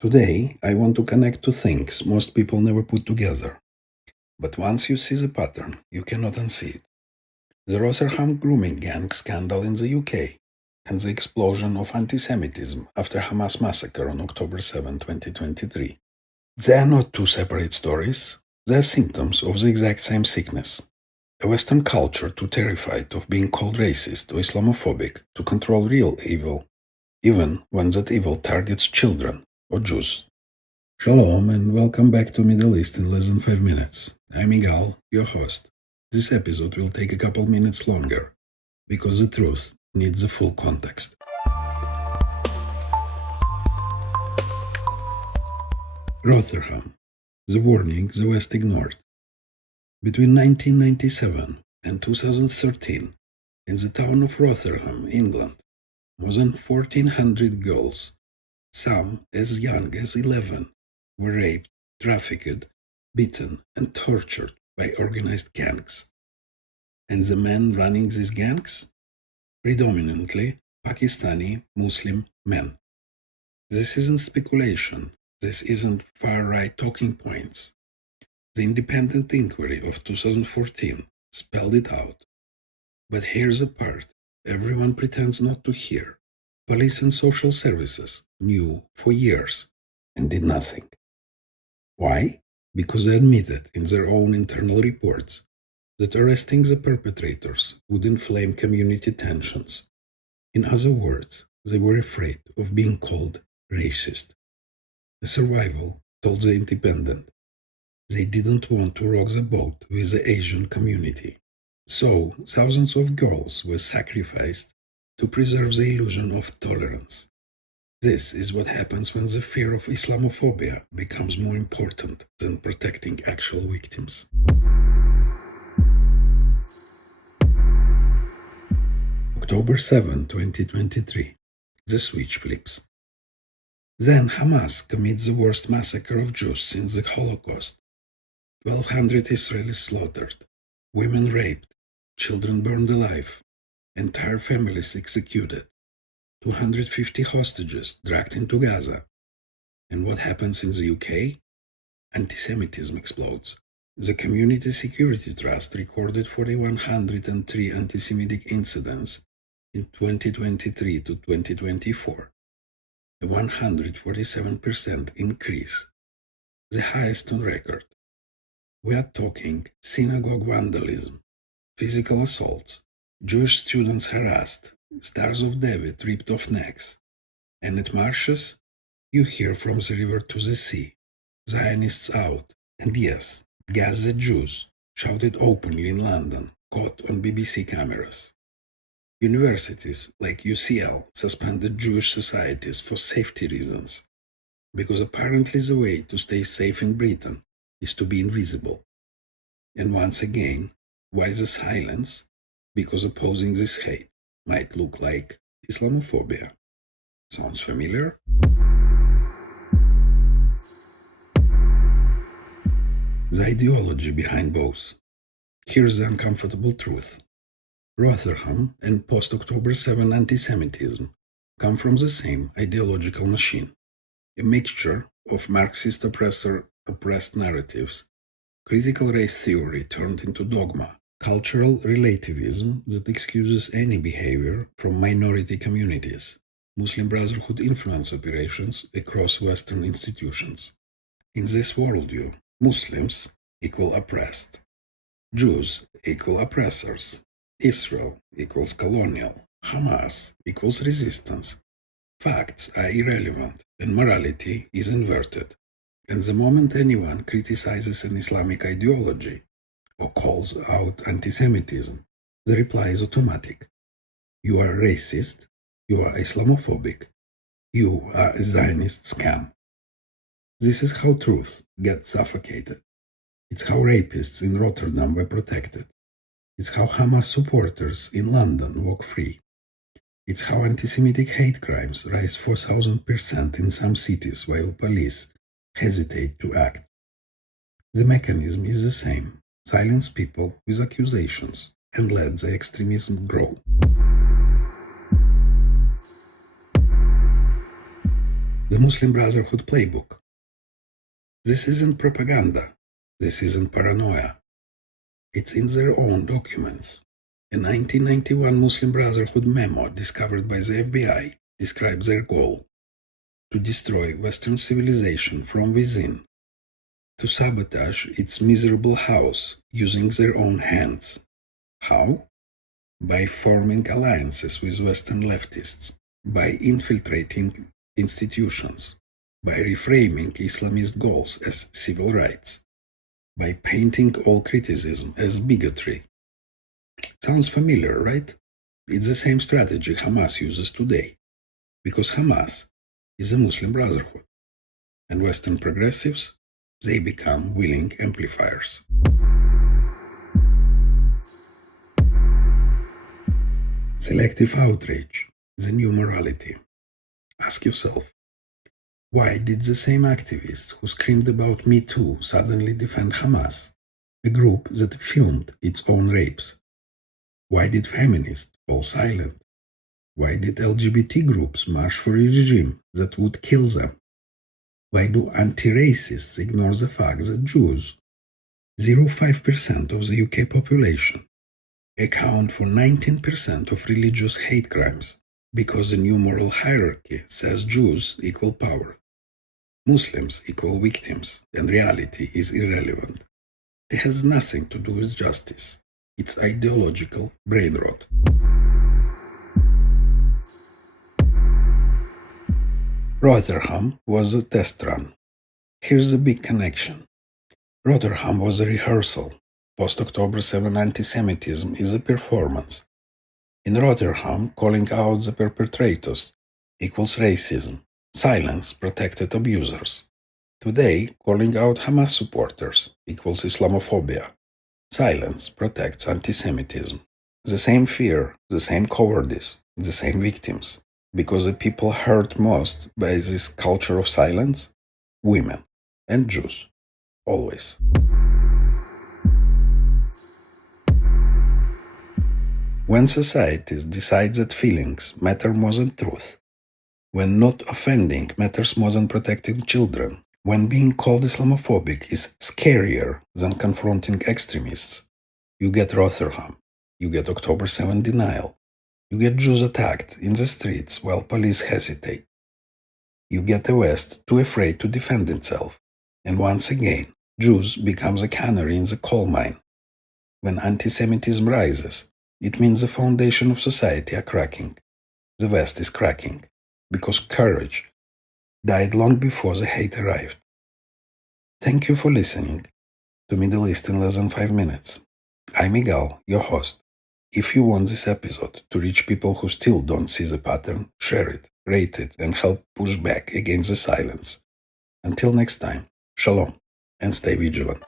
Today, I want to connect two things most people never put together. But once you see the pattern, you cannot unsee it. The Rotherham grooming gang scandal in the UK and the explosion of antisemitism after Hamas massacre on October 7, 2023. They are not two separate stories. They are symptoms of the exact same sickness. A Western culture too terrified of being called racist or Islamophobic to control real evil, even when that evil targets children or Jews. Shalom and welcome back to Middle East in less than 5 minutes. I'm Igal, your host. This episode will take a couple minutes longer because the truth needs the full context. Rotherham. The warning the West ignored. Between 1997 and 2013, in the town of Rotherham, England, more than 1,400 girls, some as young as 11, were raped, trafficked, beaten, and tortured by organized gangs. And the men running these gangs? Predominantly Pakistani Muslim men. This isn't speculation. This isn't far-right talking points. The independent inquiry of 2014 spelled it out. But here's the part everyone pretends not to hear. Police and social services knew for years and did nothing. Why? Because they admitted in their own internal reports that arresting the perpetrators would inflame community tensions. In other words, they were afraid of being called racist. The survival told the Independent they didn't want to rock the boat with the Asian community. So thousands of girls were sacrificed to preserve the illusion of tolerance. This is what happens when the fear of Islamophobia becomes more important than protecting actual victims. October 7, 2023. The switch flips. Then Hamas commits the worst massacre of Jews since the Holocaust. 1,200 Israelis slaughtered, women raped, children burned alive, entire families executed, 250 hostages dragged into Gaza. And what happens in the UK? Antisemitism explodes. The Community Security Trust recorded 4,103 anti-Semitic incidents in 2023 to 2024, a 147% increase, the highest on record. We are talking synagogue vandalism, physical assaults, Jewish students harassed, Stars of David ripped off necks, and at marches, you hear from the river to the sea, Zionists out, and yes, gas the Jews, shouted openly in London, caught on BBC cameras. Universities like UCL suspended Jewish societies for safety reasons, because apparently the way to stay safe in Britain is to be invisible. And once again, why the silence? Because opposing this hate might look like Islamophobia. Sounds familiar? The ideology behind both. Here's the uncomfortable truth. Rotherham and post-October 7 antisemitism come from the same ideological machine, a mixture of Marxist oppressor-oppressed narratives, critical race theory turned into dogma, cultural relativism that excuses any behavior from minority communities, Muslim Brotherhood influence operations across Western institutions. In this worldview, Muslims equal oppressed, Jews equal oppressors, Israel equals colonial, Hamas equals resistance. Facts are irrelevant and morality is inverted. And the moment anyone criticizes an Islamic ideology or calls out antisemitism, the reply is automatic. You are racist, you are Islamophobic, you are a Zionist scam. This is how truth gets suffocated. It's how rapists in Rotterdam were protected. It's how Hamas supporters in London walk free. It's how anti-Semitic hate crimes rise 4,000% in some cities while police hesitate to act. The mechanism is the same. Silence people with accusations and let the extremism grow. The Muslim Brotherhood playbook. This isn't propaganda. This isn't paranoia. It's in their own documents. A 1991 Muslim Brotherhood memo discovered by the FBI describes their goal: to destroy Western civilization from within, to sabotage its miserable house using their own hands. How? By forming alliances with Western leftists, by infiltrating institutions, by reframing Islamist goals as civil rights, by painting all criticism as bigotry. Sounds familiar, right? It's the same strategy Hamas uses today, because Hamas is a Muslim Brotherhood, and Western progressives, they become willing amplifiers. Selective outrage, the new morality. Ask yourself, why did the same activists who screamed about Me Too suddenly defend Hamas, a group that filmed its own rapes? Why did feminists fall silent? Why did LGBT groups march for a regime that would kill them? Why do anti-racists ignore the fact that Jews, 0.5% of the UK population, account for 19% of religious hate crimes, because the new moral hierarchy says Jews equal power, Muslims equal victims, and reality is irrelevant? It has nothing to do with justice. It's ideological brain rot. Rotherham was a test run. Here's the big connection. Rotherham was a rehearsal. Post-October 7 antisemitism is a performance. In Rotherham, calling out the perpetrators equals racism. Silence protected abusers. Today, calling out Hamas supporters equals Islamophobia. Silence protects antisemitism. The same fear, the same cowardice, the same victims. Because the people hurt most by this culture of silence? Women and Jews. Always. When societies decide that feelings matter more than truth, when not offending matters more than protecting children, when being called Islamophobic is scarier than confronting extremists, you get Rotherham, you get October 7 denial, you get Jews attacked in the streets while police hesitate. You get the West too afraid to defend itself, and once again, Jews becomes a canary in the coal mine. When antisemitism rises, it means the foundation of society are cracking. The West is cracking, because courage died long before the hate arrived. Thank you for listening to Middle East in less than 5 minutes. I'm Igal, your host. If you want this episode to reach people who still don't see the pattern, share it, rate it, and help push back against the silence. Until next time, shalom, and stay vigilant.